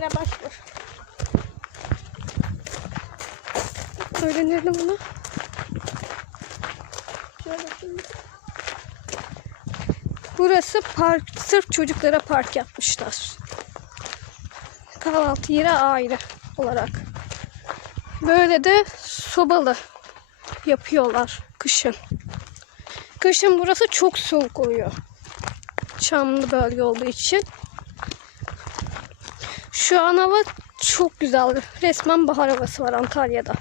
metre başlıyor. Öğrenelim bunu. Şöyle şimdi. Burası park, sırf çocuklara park yapmışlar. Kahvaltı yeri ayrı olarak. Böyle de sobalı yapıyorlar kışın. Kışın burası çok soğuk oluyor. Çamlı bölge olduğu için. Şu an hava çok güzel. Resmen bahar havası var Antalya'da.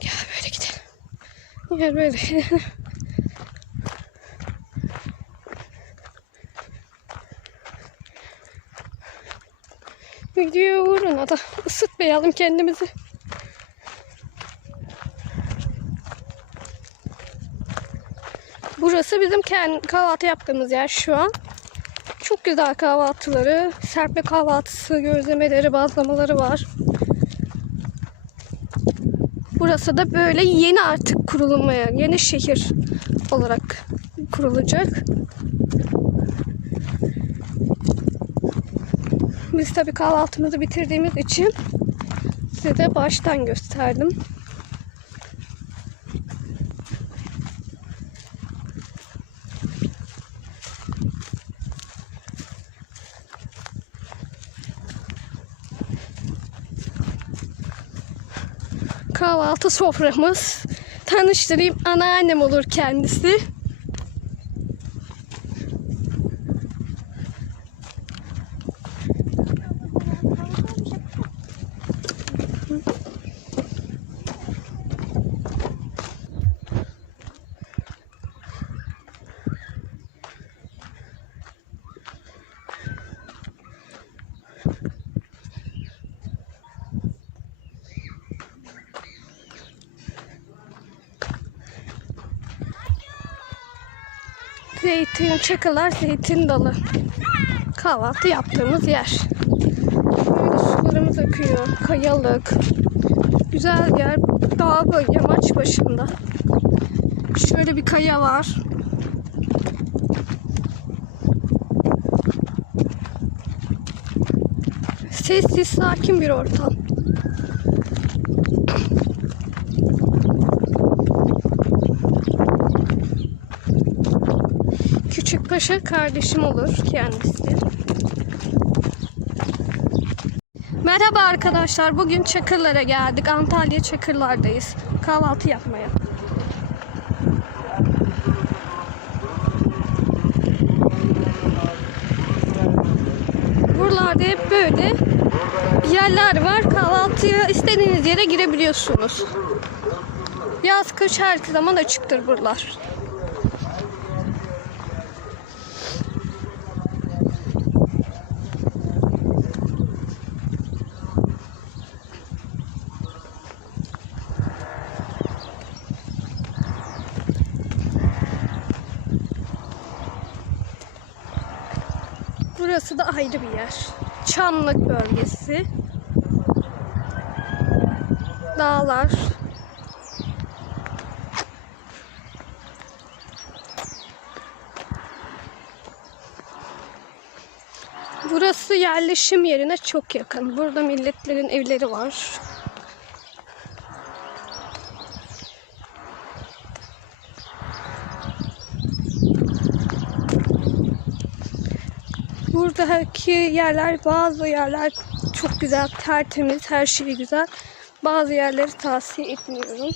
Gel böyle gidelim. Gel böyle gidelim. Videoya uğruna da ısıtmayalım kendimizi. Burası bizim kendi kahvaltı yaptığımız yer şu an. Çok güzel kahvaltıları, serpme kahvaltısı, gözlemeleri, bazlamaları var. Burası da böyle yeni artık kurulmaya, yeni şehir olarak kurulacak. Biz tabii kahvaltımızı bitirdiğimiz için size de baştan gösterdim. Kahvaltı soframız. Tanıştırayım anneannem olur kendisi. Zeytin, çakılar, zeytin dalı. Kahvaltı yaptığımız yer. Böyle sularımız akıyor. Kayalık. Güzel yer. Dağ böyle yamaç başında. Şöyle bir kaya var. Sessiz, sakin bir ortam. Paşa kardeşim olur kendisi. Merhaba arkadaşlar. Bugün Çakırlar'a geldik. Antalya Çakırlar'dayız. Kahvaltı yapmaya. Buralarda hep böyle yerler var. Kahvaltıya istediğiniz yere girebiliyorsunuz. Yaz kış her zaman açıktır buralar. Burası da ayrı bir yer. Çamlık bölgesi. Dağlar. Burası yerleşim yerine çok yakın. Burada milletlerin evleri var. Buradaki yerler bazı yerler çok güzel, tertemiz, her şey güzel. Bazı yerleri tavsiye etmiyorum.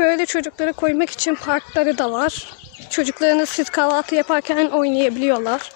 Böyle çocuklara koymak için parkları da var. Çocuklarınız siz kahvaltı yaparken oynayabiliyorlar.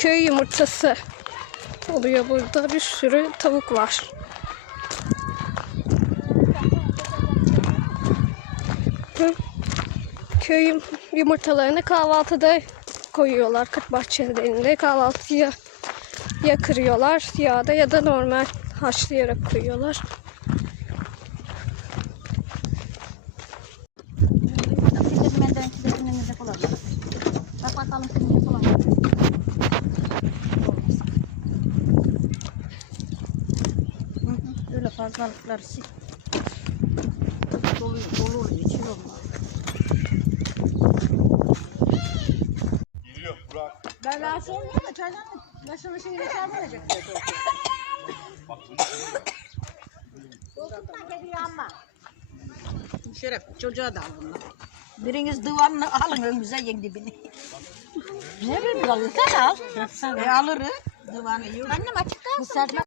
Köy yumurtası oluyor burada. Bir sürü tavuk var. Köy yum- yumurtalarını kahvaltıda koyuyorlar. Kırk bahçelerinde kahvaltıya ya kırıyorlar ya da ya da normal haşlayarak koyuyorlar. Bak bakalım hı, Öyle fazlalıklar sil. Dolu, dolu oluyor, içi olmaz. Geliyor Burak. Ben rahatsız olmuyorum da çaydanlık başına şeyini çarpmayacak diye korkuyorum. geliyor ama. Şeref çocuğa da al bunu. Biriniz divanını alın önümüze yen dibini. ne bileyim alırsan al. E alırız. Divanı yiyor. Annem açık kalsın.